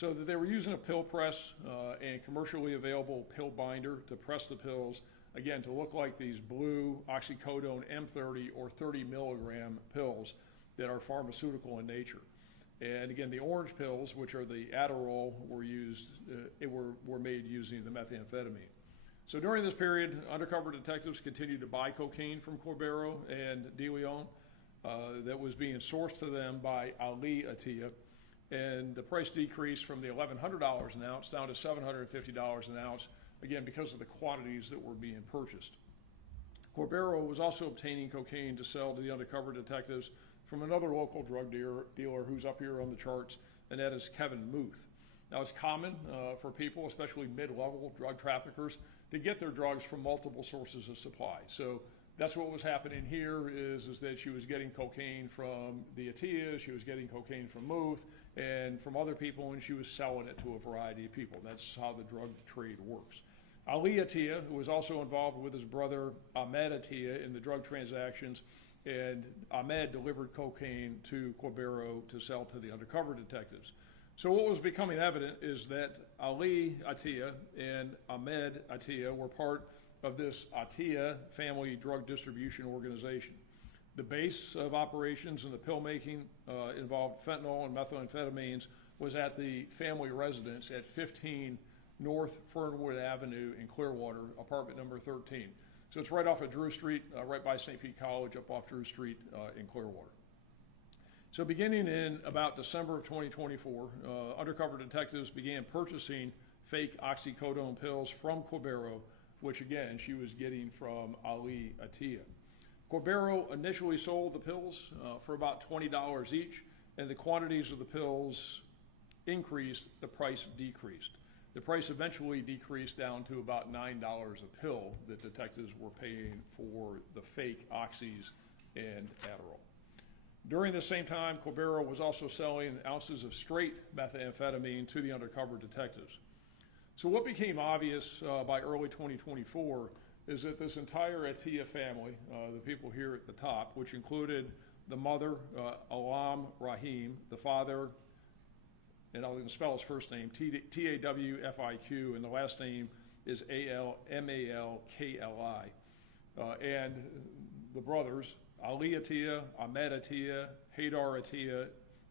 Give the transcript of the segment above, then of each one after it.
So that they were using a pill press and commercially available pill binder to press the pills, again, to look like these blue oxycodone M30 or 30 milligram pills that are pharmaceutical in nature. And again, the orange pills, which are the Adderall, were made using the methamphetamine. So during this period, undercover detectives continued to buy cocaine from Corbero and DeLeon that was being sourced to them by Ali Atiyah. And the price decreased from the $1,100 an ounce down to $750 an ounce, again, because of the quantities that were being purchased. Corbero was also obtaining cocaine to sell to the undercover detectives from another local drug dealer who's up here on the charts, and that is Kevin Muth. Now, it's common for people, especially mid-level drug traffickers, to get their drugs from multiple sources of supply. So that's what was happening here is that she was getting cocaine from the Atiyahs, she was getting cocaine from Muth, and from other people, and she was selling it to a variety of people. That's how the drug trade works. Ali Atiyah, who was also involved with his brother Ahmed Atiyah in the drug transactions, and Ahmed delivered cocaine to Corbero to sell to the undercover detectives. So what was becoming evident is that Ali Atiyah and Ahmed Atiyah were part of this Atiyah family drug distribution organization. The base of operations in the pill making involved fentanyl and methamphetamines was at the family residence at 15 North Fernwood Avenue in Clearwater, apartment number 13. So it's right off of Drew Street, right by St. Pete College, up off Drew Street in Clearwater. So beginning in about December of 2024, undercover detectives began purchasing fake oxycodone pills from Corbero, which again, she was getting from Ali Atiyah. Corbero initially sold the pills for about $20 each, and the quantities of the pills increased, the price decreased. The price eventually decreased down to about $9 a pill that detectives were paying for the fake oxys and Adderall. During the same time, Corbero was also selling ounces of straight methamphetamine to the undercover detectives. So what became obvious by early 2024 is that this entire Atiyah family, the people here at the top, which included the mother, Alam Rahim, the father, and I'm going to spell his first name, T-A-W-F-I-Q, and the last name is A-L-M-A-L-K-L-I. And the brothers, Ali Atiyah, Ahmed Atiyah, Haydar Atiyah,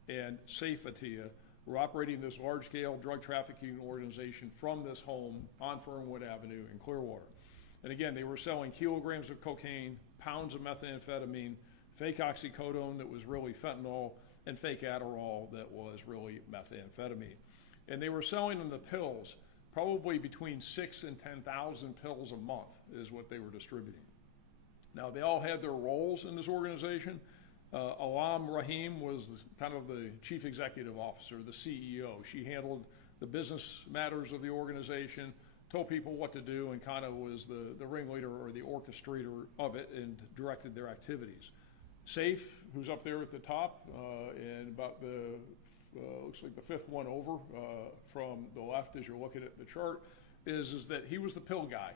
and Saif Atiyah, were operating this large-scale drug trafficking organization from this home on Fernwood Avenue in Clearwater. And again, they were selling kilograms of cocaine, pounds of methamphetamine, fake oxycodone that was really fentanyl, and fake Adderall that was really methamphetamine. And they were selling them the pills, probably between 6,000 and 10,000 pills a month is what they were distributing. Now, they all had their roles in this organization. Alam Rahim was kind of the chief executive officer, the CEO. She handled the business matters of the organization, told people what to do, and kind of was the ringleader or the orchestrator of it and directed their activities. Saif, who's up there at the top, and about looks like the fifth one over from the left as you're looking at the chart, is that he was the pill guy.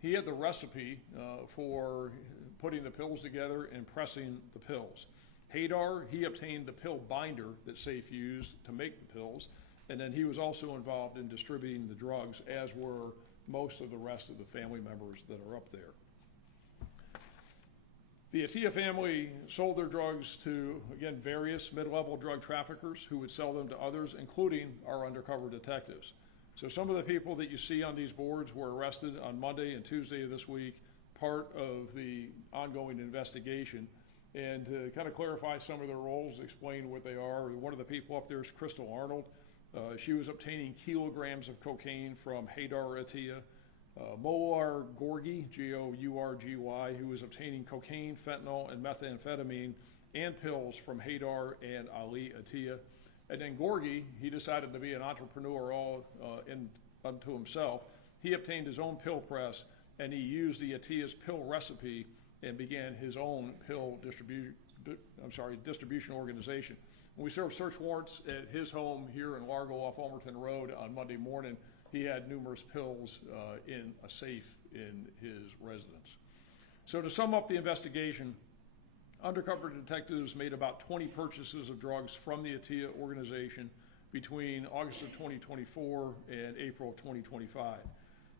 He had the recipe for putting the pills together and pressing the pills. Haydar, he obtained the pill binder that Saif used to make the pills, and then he was also involved in distributing the drugs, as were most of the rest of the family members that are up there. The Atiyah family sold their drugs to, again, various mid-level drug traffickers who would sell them to others, including our undercover detectives. So some of the people that you see on these boards were arrested on Monday and Tuesday of this week, part of the ongoing investigation. And to kind of clarify some of their roles, explain what they are, one of the people up there is Crystal Arnold. She was obtaining kilograms of cocaine from Haydar Atiyah. Molar Gorgi, G-O-U-R-G-Y, who was obtaining cocaine, fentanyl, and methamphetamine and pills from Haydar and Ali Atiyah. And then Gorgi, he decided to be an entrepreneur all unto himself. He obtained his own pill press, and he used the Atiyah's pill recipe and began his own pill distribution organization. When we served search warrants at his home here in Largo off Ulmerton Road on Monday morning, he had numerous pills in a safe in his residence. So to sum up the investigation, undercover detectives made about 20 purchases of drugs from the Atiyah organization. between August of 2024 and April 2025.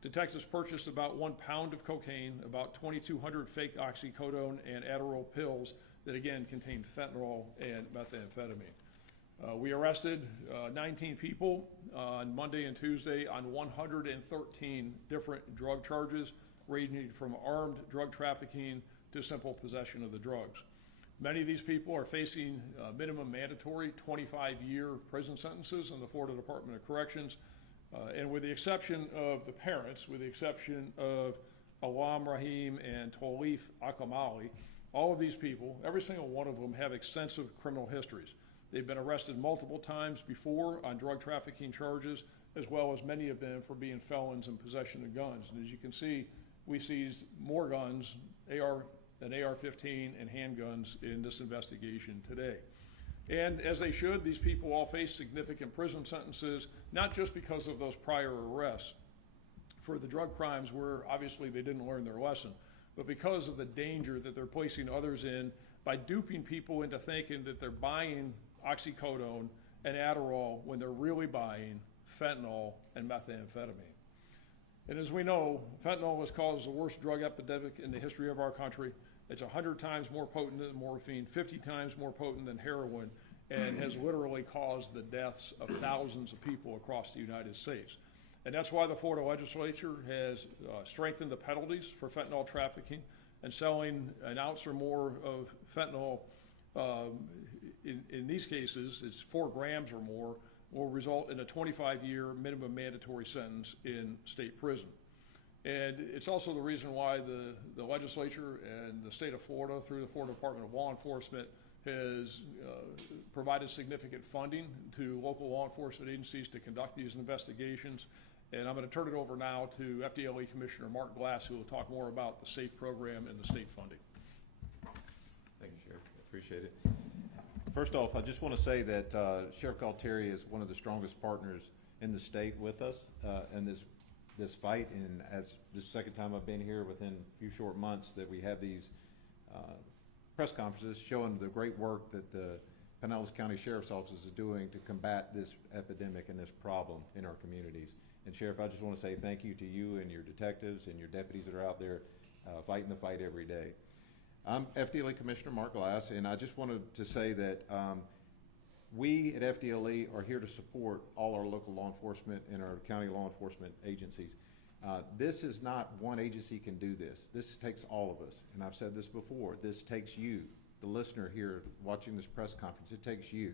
Detectives purchased about 1 pound of cocaine, about 2,200 fake oxycodone and Adderall pills that again contained fentanyl and methamphetamine. We arrested 19 people on Monday and Tuesday on 113 different drug charges, ranging from armed drug trafficking to simple possession of the drugs. Many of these people are facing minimum mandatory 25-year prison sentences in the Florida Department of Corrections. And with the exception of the parents, with the exception of Alam Rahim and Tolif Akamali, all of these people, every single one of them, have extensive criminal histories. They've been arrested multiple times before on drug trafficking charges, as well as many of them for being felons in possession of guns. And as you can see, we seized more guns, an AR-15 and handguns in this investigation today. And as they should, these people all face significant prison sentences, not just because of those prior arrests for the drug crimes where obviously they didn't learn their lesson, but because of the danger that they're placing others in by duping people into thinking that they're buying oxycodone and Adderall when they're really buying fentanyl and methamphetamine. And as we know, fentanyl has caused the worst drug epidemic in the history of our country. It's 100 times more potent than morphine, 50 times more potent than heroin, and has literally caused the deaths of thousands of people across the United States. And that's why the Florida legislature has strengthened the penalties for fentanyl trafficking, and selling an ounce or more of fentanyl, in these cases, it's 4 grams or more, will result in a 25-year minimum mandatory sentence in state prison. And it's also the reason why the legislature and the state of Florida, through the Florida Department of Law Enforcement, has provided significant funding to local law enforcement agencies to conduct these investigations. And I'm going to turn it over now to FDLE Commissioner Mark Glass, who will talk more about the SAFE program and the state funding. Thank you, Sheriff. I appreciate it. First off, I just want to say that Sheriff Gualtieri is one of the strongest partners in the state with us in this fight, and as this is the second time I've been here within a few short months that we have these press conferences showing the great work that the Pinellas County Sheriff's Office is doing to combat this epidemic and this problem in our communities. And Sheriff, I just want to say thank you to you and your detectives and your deputies that are out there fighting the fight every day. I'm FDLE Commissioner Mark Glass, and I just wanted to say that we at FDLE are here to support all our local law enforcement and our county law enforcement agencies. This is not one agency can do this. This takes all of us, and I've said this before. This takes you, the listener here watching this press conference. It takes you.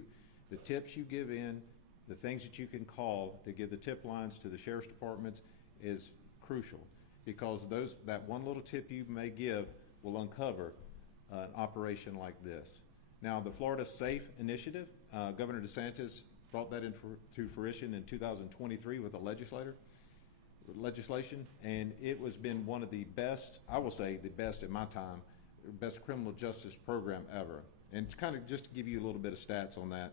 The tips you give in, the things that you can call to give the tip lines to the sheriff's departments is crucial, because that one little tip you may give will uncover an operation like this. Now, the Florida SAFE initiative, Governor DeSantis brought that to fruition in 2023 with the legislation, and it has been one of the best, I will say the best in my time, best criminal justice program ever. And to kind of just to give you a little bit of stats on that,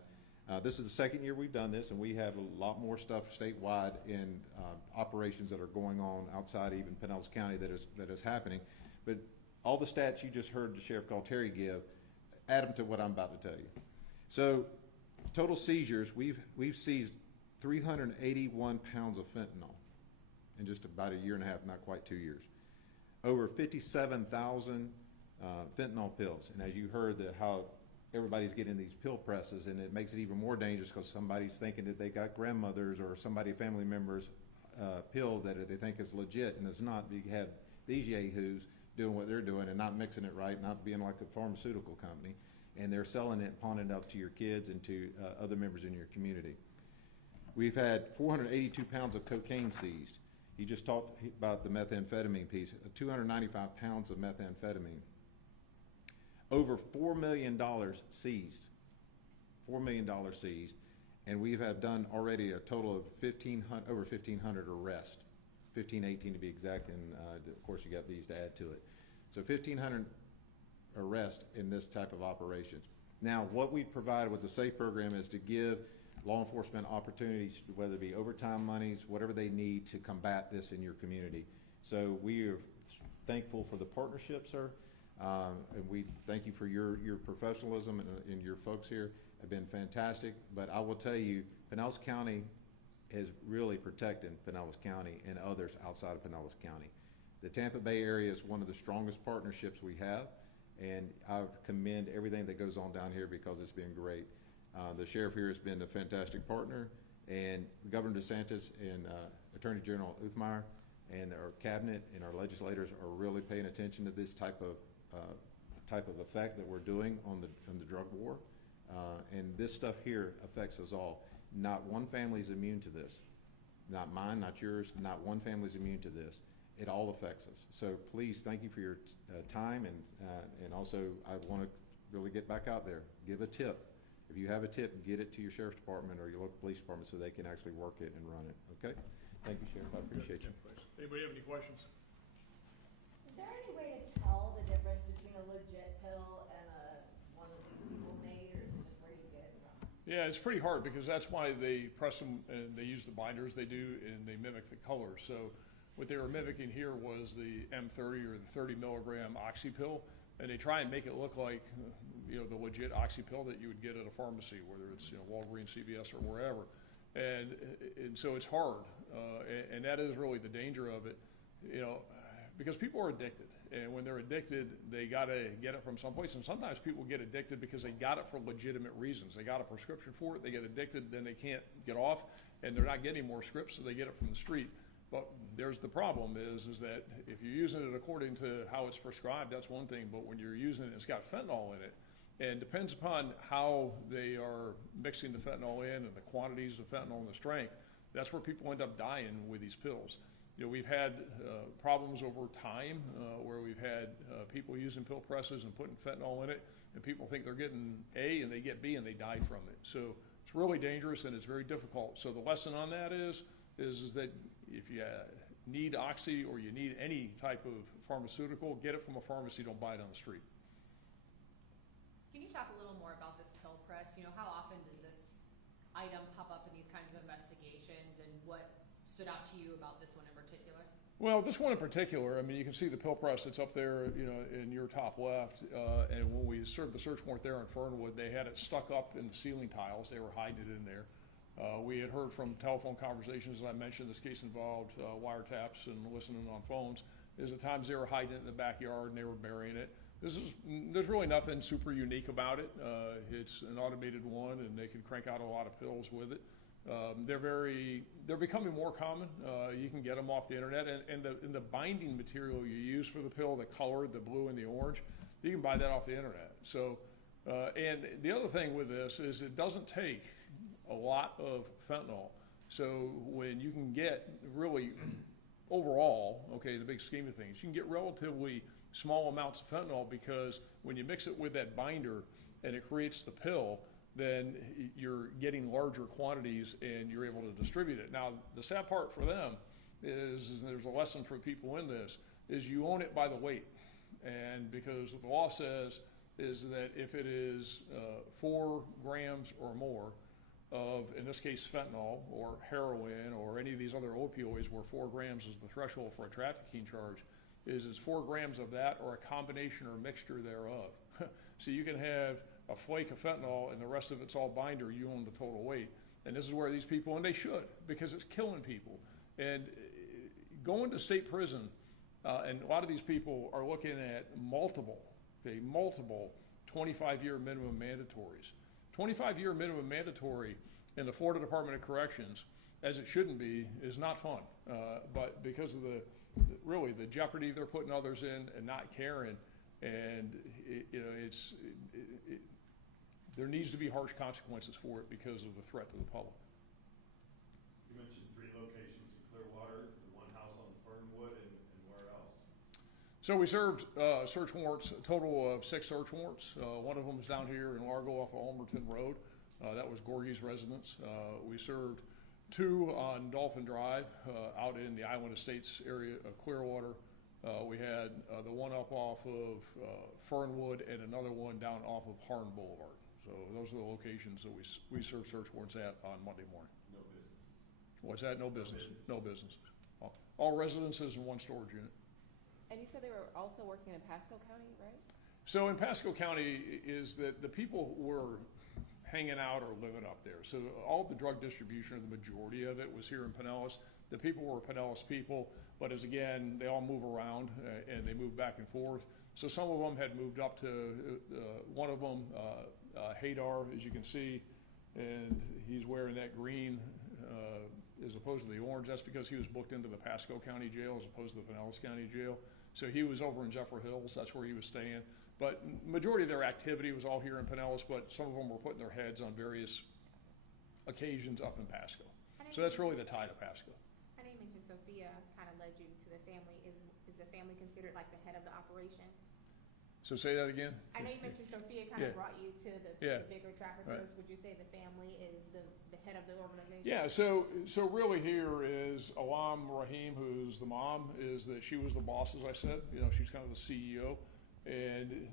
this is the second year we've done this, and we have a lot more stuff statewide in operations that are going on outside even Pinellas County that is happening. But all the stats you just heard Sheriff Gualtieri give, add them to what I'm about to tell you. So total seizures, we've seized 381 pounds of fentanyl in just about a year and a half, not quite 2 years. Over 57,000 fentanyl pills. And as you heard how everybody's getting these pill presses, and it makes it even more dangerous because somebody's thinking that they got grandmothers or family members pill that they think is legit, and it's not. You have these yahoos doing what they're doing and not mixing it right, not being like a pharmaceutical company, and they're selling it and pawning it up to your kids and to other members in your community. We've had 482 pounds of cocaine seized. He just talked about the methamphetamine piece, 295 pounds of methamphetamine. Over $4 million seized, $4 million seized, and we have done already a total of over 1,500 arrests, 1,518 to be exact, and of course you got these to add to it. So 1,500 arrests in this type of operations. Now, what we provide with the SAFE program is to give law enforcement opportunities, whether it be overtime monies, whatever they need to combat this in your community. So we are thankful for the partnership, sir. And we thank you for your professionalism, and your folks here have been fantastic. But I will tell you, Pinellas County is really protecting Pinellas County and others outside of Pinellas County. The Tampa Bay area is one of the strongest partnerships we have, and I commend everything that goes on down here because it's been great. The sheriff here has been a fantastic partner, and Governor DeSantis and Attorney General Uthmeyer and our cabinet and our legislators are really paying attention to this type of effect that we're doing on the drug war. And this stuff here affects us all. Not one family is immune to this. Not mine, not yours, not one family is immune to this. It all affects us. So please, thank you for your time, and also I want to really get back out there. Give a tip. If you have a tip, get it to your sheriff's department or your local police department so they can actually work it and run it. Okay? Thank you, Sheriff. I appreciate you. Anybody have any questions? Is there any way to tell the difference between a legit pill and one of these people made, or is it just where you get it from? Yeah, it's pretty hard because that's why they press them and they use the binders they do and they mimic the color. So what they were mimicking here was the M30 or the 30 milligram oxy pill, and they try and make it look like the legit oxy pill that you would get at a pharmacy, whether it's Walgreens, CVS, or wherever. And so it's hard, and that is really the danger of it, because people are addicted, and when they're addicted, they gotta get it from someplace. And sometimes people get addicted because they got it for legitimate reasons. They got a prescription for it, they get addicted, then they can't get off, and they're not getting more scripts, so they get it from the street. But there's the problem is that if you're using it according to how it's prescribed, that's one thing. But when you're using it, it's got fentanyl in it. And depends upon how they are mixing the fentanyl in and the quantities of fentanyl and the strength. That's where people end up dying with these pills. We've had problems over time where we've had people using pill presses and putting fentanyl in it, and people think they're getting A and they get B and they die from it. So it's really dangerous and it's very difficult. So the lesson on that is that if you need oxy or you need any type of pharmaceutical, get it from a pharmacy, don't buy it on the street. Can you talk a little more about this pill press? How often does this item pop up in these kinds of investigations, and what stood out to you about this one in particular? Well, this one in particular, you can see the pill press that's up there, in your top left, and when we served the search warrant there in Fernwood, they had it stuck up in the ceiling tiles. They were hiding it in there. We had heard from telephone conversations, as I mentioned, this case involved wiretaps and listening on phones, is at times they were hiding it in the backyard and they were burying it. There's really nothing super unique about it. It's an automated one, and they can crank out a lot of pills with it. They're becoming more common. You can get them off the internet, and the binding material you use for the pill, the color, the blue and the orange, you can buy that off the internet. So, and the other thing with this is it doesn't take a lot of fentanyl. So when you can get really overall, okay, the big scheme of things, you can get relatively small amounts of fentanyl, because when you mix it with that binder and it creates the pill, then you're getting larger quantities and you're able to distribute it. Now, the sad part for them is there's a lesson for people in this, is you own it by the weight. And because what the law says is that if it is 4 grams or more of, in this case, fentanyl or heroin or any of these other opioids where 4 grams is the threshold for a trafficking charge, is 4 grams of that or a combination or mixture thereof. So you can have a flake of fentanyl and the rest of it's all binder, you own the total weight. And this is where these people, and they should, because it's killing people. And going to state prison, and a lot of these people are looking at multiple 25-year minimum mandatories. 25-year minimum mandatory in the Florida Department of Corrections, as it shouldn't be, is not fun. But because of really the jeopardy they're putting others in and not caring, and there needs to be harsh consequences for it because of the threat to the public. You mentioned 3 locations in Clearwater, and 1 house on Fernwood, and where else? So we served search warrants, a total of 6 search warrants. One of them was down here in Largo off of Almerton Road. That was Gorgie's residence. We served 2 on Dolphin Drive out in the Island Estates area of Clearwater. We had the one up off of Fernwood and another one down off of Harn Boulevard. So those are the locations that we serve search warrants at on Monday morning. No businesses. What's that? No business. No business. All residences in 1 storage unit. And you said they were also working in Pasco County, right? So in Pasco County is that the people were hanging out or living up there. So all the drug distribution, or the majority of it, was here in Pinellas. The people were Pinellas people, but as again, they all move around and they move back and forth. So some of them had moved up to, one of them, Hadar, as you can see, and he's wearing that green as opposed to the orange. That's because he was booked into the Pasco County Jail as opposed to the Pinellas County Jail. So he was over in Zephyr Hills, that's where he was staying. But majority of their activity was all here in Pinellas, but some of them were putting their heads on various occasions up in Pasco. So that's really the tie to Pasco. I know you mentioned Sophia kind of led you to the family. Is the family considered like the head of the operation? So say that again? I know you mentioned Sophia kind Yeah. of brought you to the bigger traffickers. Right. Would you say the family is the head of the organization? Yeah, so really here is Alam Rahim, who's the mom, is that she was the boss, as I said. You know, she's kind of the CEO. And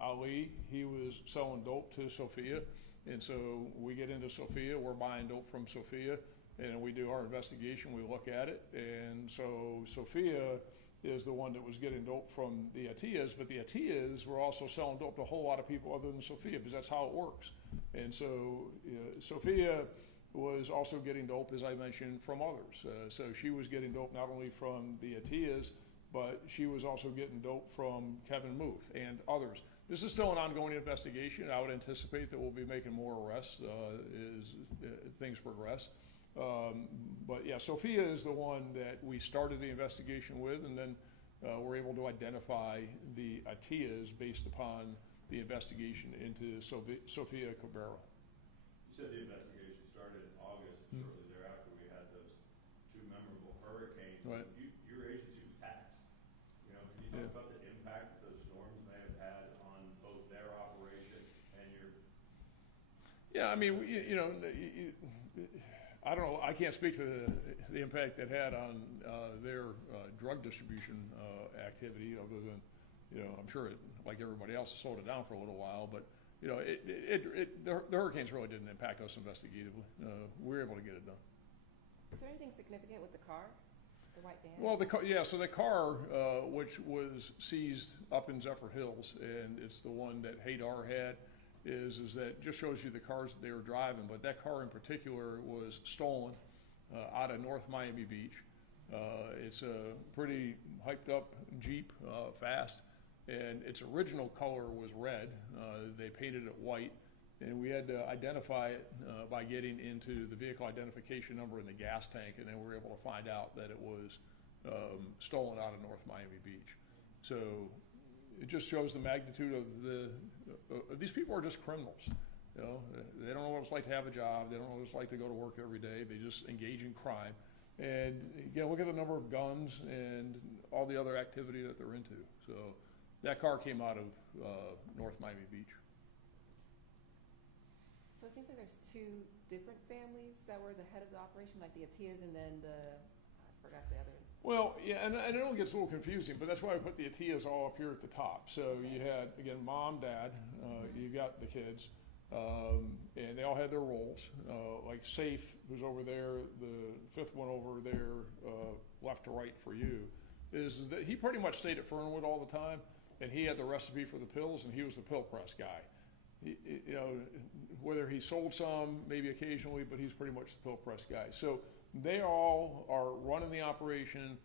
Ali, he was selling dope to Sophia. And so we get into Sophia, we're buying dope from Sophia, and we do our investigation, we look at it. And so Sophia is the one that was getting dope from the Atias, but the Atias were also selling dope to a whole lot of people other than Sophia, because that's how it works. And so Sophia was also getting dope, as I mentioned, from others. So she was getting dope not only from the Atias, but she was also getting dope from Kevin Muth and others. This is still an ongoing investigation. I would anticipate that we'll be making more arrests as things progress. But yeah, Sophia is the one that we started the investigation with, and then we're able to identify the Atias based upon the investigation into Sophia Cabrera. You said the investigation started in August. Shortly thereafter, we had those two memorable hurricanes. Right. Your agency was taxed. You know, can you talk about the impact that those storms may have had on both their operation and your? Yeah, I mean, you know, I don't know. I can't speak to the impact it had on their drug distribution activity, other than, you know, I'm sure it, like everybody else, slowed it down for a little while. But you know, the hurricanes really didn't impact us investigatively. We were able to get it done. Is there anything significant with the car, the white van? Well, so the car, which was seized up in Zephyr Hills, and it's the one that Hadar had, is that just shows you the cars that they were driving. But that car in particular was stolen out of North Miami Beach. It's a pretty hyped up Jeep, fast, and its original color was red. They painted it white, and we had to identify it by getting into the vehicle identification number in the gas tank, and then we were able to find out that it was stolen out of North Miami Beach. So it just shows the magnitude of these people are just criminals. You know, they don't know what it's like to have a job. They don't know what it's like to go to work every day. They just engage in crime. And again, look at the number of guns and all the other activity that they're into. So that car came out of North Miami Beach. So it seems like there's two different families that were the head of the operation, like the Atias and then I forgot the other. Well, yeah, and I know it gets a little confusing, but that's why I put the Atias all up here at the top. So you had, again, mom, dad, you got the kids, and they all had their roles. Like Safe, who's over there, the fifth one over there, left to right for you, is that he pretty much stayed at Fernwood all the time, and he had the recipe for the pills, and he was the pill press guy. You know, whether he sold some, maybe occasionally, but he's pretty much the pill press guy. So they all are running the operation,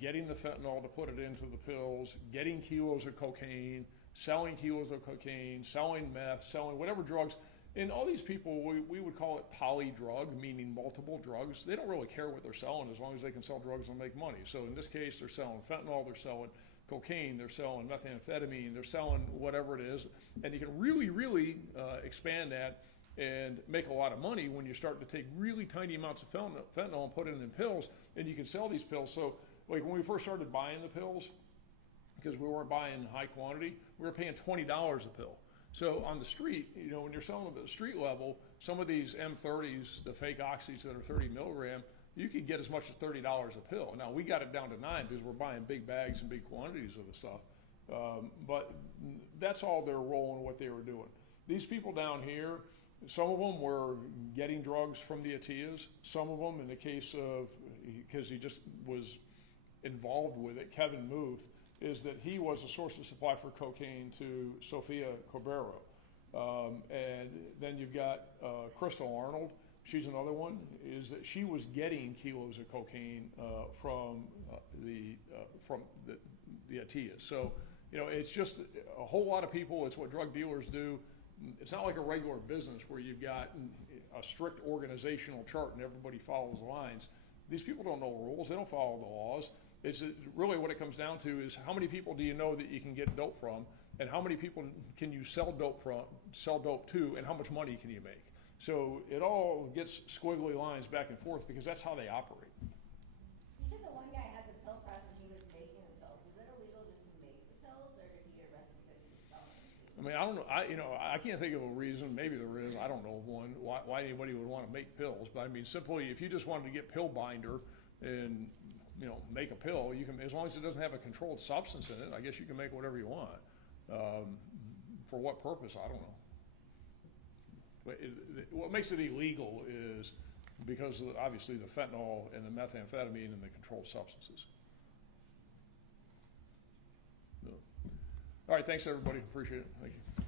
getting the fentanyl to put it into the pills, getting kilos of cocaine, selling kilos of cocaine, selling meth, selling whatever drugs. And all these people, we would call it polydrug, meaning multiple drugs. They don't really care what they're selling as long as they can sell drugs and make money. So in this case, they're selling fentanyl, they're selling cocaine, they're selling methamphetamine, they're selling whatever it is. And you can really, really expand that and make a lot of money when you start to take really tiny amounts of fentanyl and put it in pills, and you can sell these pills. So like when we first started buying the pills, because we weren't buying high quantity, we were paying $20 a pill. So on the street, you know, when you're selling them at the street level, some of these M30s, the fake oxys that are 30 milligram, you could get as much as $30 a pill. Now we got it down to $9 because we're buying big bags and big quantities of the stuff. But that's all their role in what they were doing. These people down here, some of them were getting drugs from the Atias. Some of them, in the case of, because he just was involved with it, Kevin Muth, is that he was a source of supply for cocaine to Sophia Cabrera. And then you've got Crystal Arnold. She's another one, is that she was getting kilos of cocaine from the Atias. So, you know, it's just a whole lot of people. It's what drug dealers do. It's not like a regular business where you've got a strict organizational chart and everybody follows the lines. These people don't know rules. They don't follow the laws. It's really what it comes down to is how many people do you know that you can get dope from, and how many people can you sell dope to, and how much money can you make? So it all gets squiggly lines back and forth because that's how they operate. You said the one guy had the pill press and he was making the pills. Is it illegal just to make the pills, or did he get arrested because he was selling them too? I mean, I don't know. I can't think of a reason. Maybe there is. I don't know of one why anybody would want to make pills. But I mean, simply if you just wanted to get pill binder and make a pill, you can, as long as it doesn't have a controlled substance in it. I guess you can make whatever you want. For what purpose? I don't know. But what makes it illegal is because of, obviously, the fentanyl and the methamphetamine and the controlled substances. No. All right, thanks everybody. Appreciate it. Thank you.